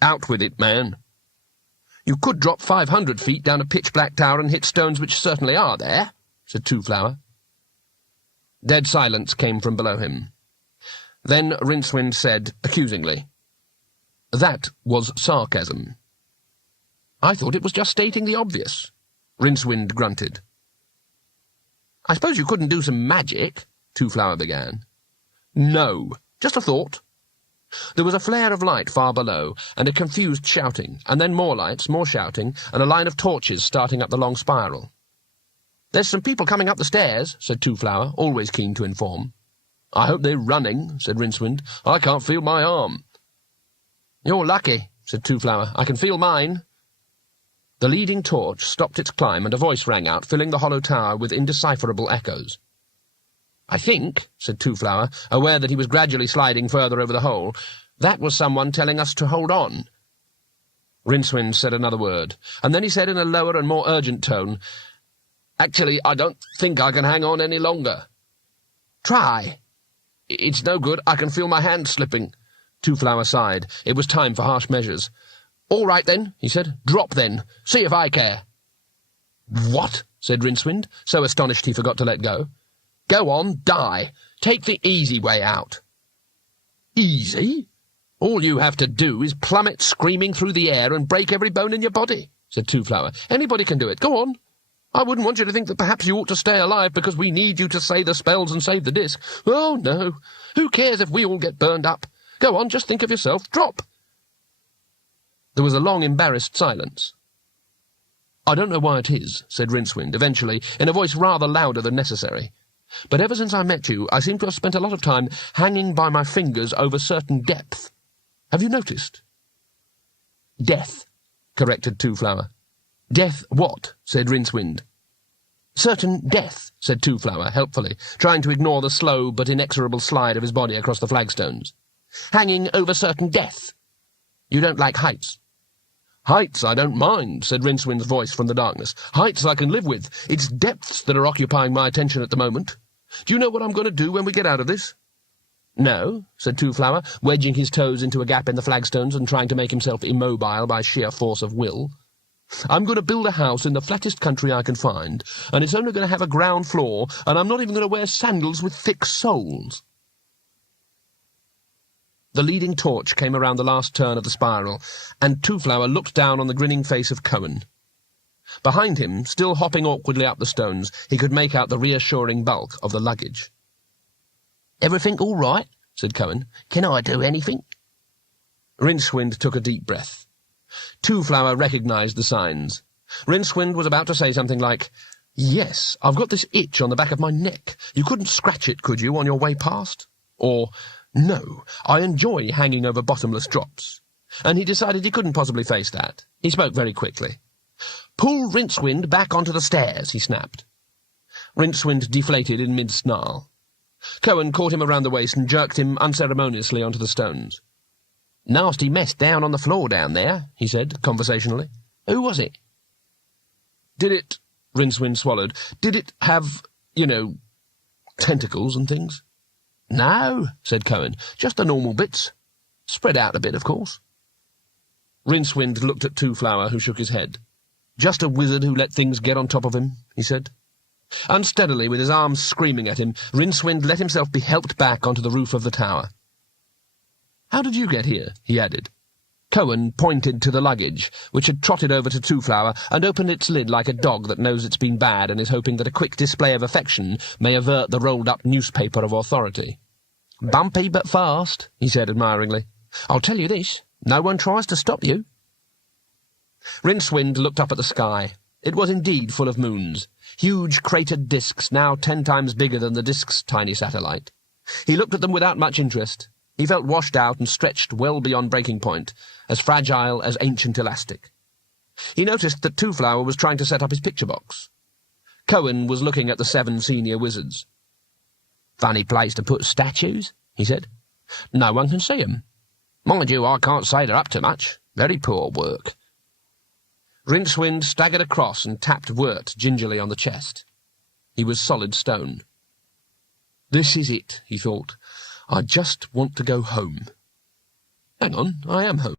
Out with it, man. You could drop 500 feet down a pitch-black tower and hit stones which certainly are there, said Two-Flower. Dead silence came from below him. Then Rincewind said, accusingly, "That was sarcasm." "I thought it was just stating the obvious," Rincewind grunted. "I suppose you couldn't do some magic," Two-Flower began. "No, just a thought." There was a flare of light far below, and a confused shouting, and then more lights, more shouting, and a line of torches starting up the long spiral. "There's some people coming up the stairs," said Two-Flower, always keen to inform. "I hope they're running," said Rincewind. "I can't feel my arm." "You're lucky," said Two-Flower. "I can feel mine." The leading torch stopped its climb, and a voice rang out, filling the hollow tower with indecipherable echoes. "I think," said Two-Flower, aware that he was gradually sliding further over the hole, "that was someone telling us to hold on." Rincewind said another word, and then he said in a lower and more urgent tone, "Actually, I don't think I can hang on any longer." "Try." "It's no good. I can feel my hand slipping." Two-Flower sighed. It was time for harsh measures. "All right, then," he said. "Drop, then. See if I care." "What?" said Rincewind, so astonished he forgot to let go. "Go on, die. Take the easy way out." "Easy? All you have to do is plummet screaming through the air and break every bone in your body," said Two-Flower. "Anybody can do it. Go on. I wouldn't want you to think that perhaps you ought to stay alive because we need you to say the spells and save the disc. Oh, no. Who cares if we all get burned up? Go on, just think of yourself. Drop." There was a long, embarrassed silence. "I don't know why it is," said Rincewind, eventually, in a voice rather louder than necessary. "But ever since I met you, I seem to have spent a lot of time hanging by my fingers over certain depth. Have you noticed?" "Death," corrected Two-Flower. "Death what?" said Rincewind. "Certain death," said Two-Flower, helpfully, trying to ignore the slow but inexorable slide of his body across the flagstones. "Hanging over certain death. You don't like heights." "Heights I don't mind," said Rincewind's voice from the darkness. "Heights I can live with. It's depths that are occupying my attention at the moment. Do you know what I'm going to do when we get out of this?" "No," said Two-Flower, wedging his toes into a gap in the flagstones and trying to make himself immobile by sheer force of will. "I'm going to build a house in the flattest country I can find, and it's only going to have a ground floor, and I'm not even going to wear sandals with thick soles." The leading torch came around the last turn of the spiral, and Two-Flower looked down on the grinning face of Cohen. Behind him, still hopping awkwardly up the stones, he could make out the reassuring bulk of the luggage. "Everything all right?" said Cohen. "Can I do anything?" Rincewind took a deep breath. Two-Flower recognised the signs. Rincewind was about to say something like, "Yes, I've got this itch on the back of my neck. You couldn't scratch it, could you, on your way past?" Or, "No, I enjoy hanging over bottomless drops." And he decided he couldn't possibly face that. He spoke very quickly. "Pull Rincewind back onto the stairs," he snapped. Rincewind deflated in mid-snarl. Cohen caught him around the waist and jerked him unceremoniously onto the stones. "Nasty mess down on the floor down there," he said, conversationally. "Who was it?" "Did it," Rincewind swallowed, "did it have, tentacles and things?" "No," said Cohen, "just the normal bits. Spread out a bit, of course." Rincewind looked at Two-Flower, who shook his head. "Just a wizard who let things get on top of him," he said. Unsteadily, with his arms screaming at him, Rincewind let himself be helped back onto the roof of the tower. "How did you get here?" he added. Cohen pointed to the luggage, which had trotted over to Two-Flower and opened its lid like a dog that knows it's been bad and is hoping that a quick display of affection may avert the rolled-up newspaper of authority. "Bumpy but fast," he said admiringly. "I'll tell you this, no one tries to stop you." Rincewind looked up at the sky. It was indeed full of moons, huge cratered discs now 10 times bigger than the disk's tiny satellite. He looked at them without much interest. He felt washed out and stretched well beyond breaking point, as fragile as ancient elastic. He noticed that Two-Flower was trying to set up his picture box. Cohen was looking at the 7 senior wizards. "Funny place to put statues," he said. "No one can see 'em. Mind you, I can't say they're up to much. Very poor work." Rincewind staggered across and tapped Wirt gingerly on the chest. He was solid stone. "This is it," he thought. "I just want to go home." "Hang on, I am home."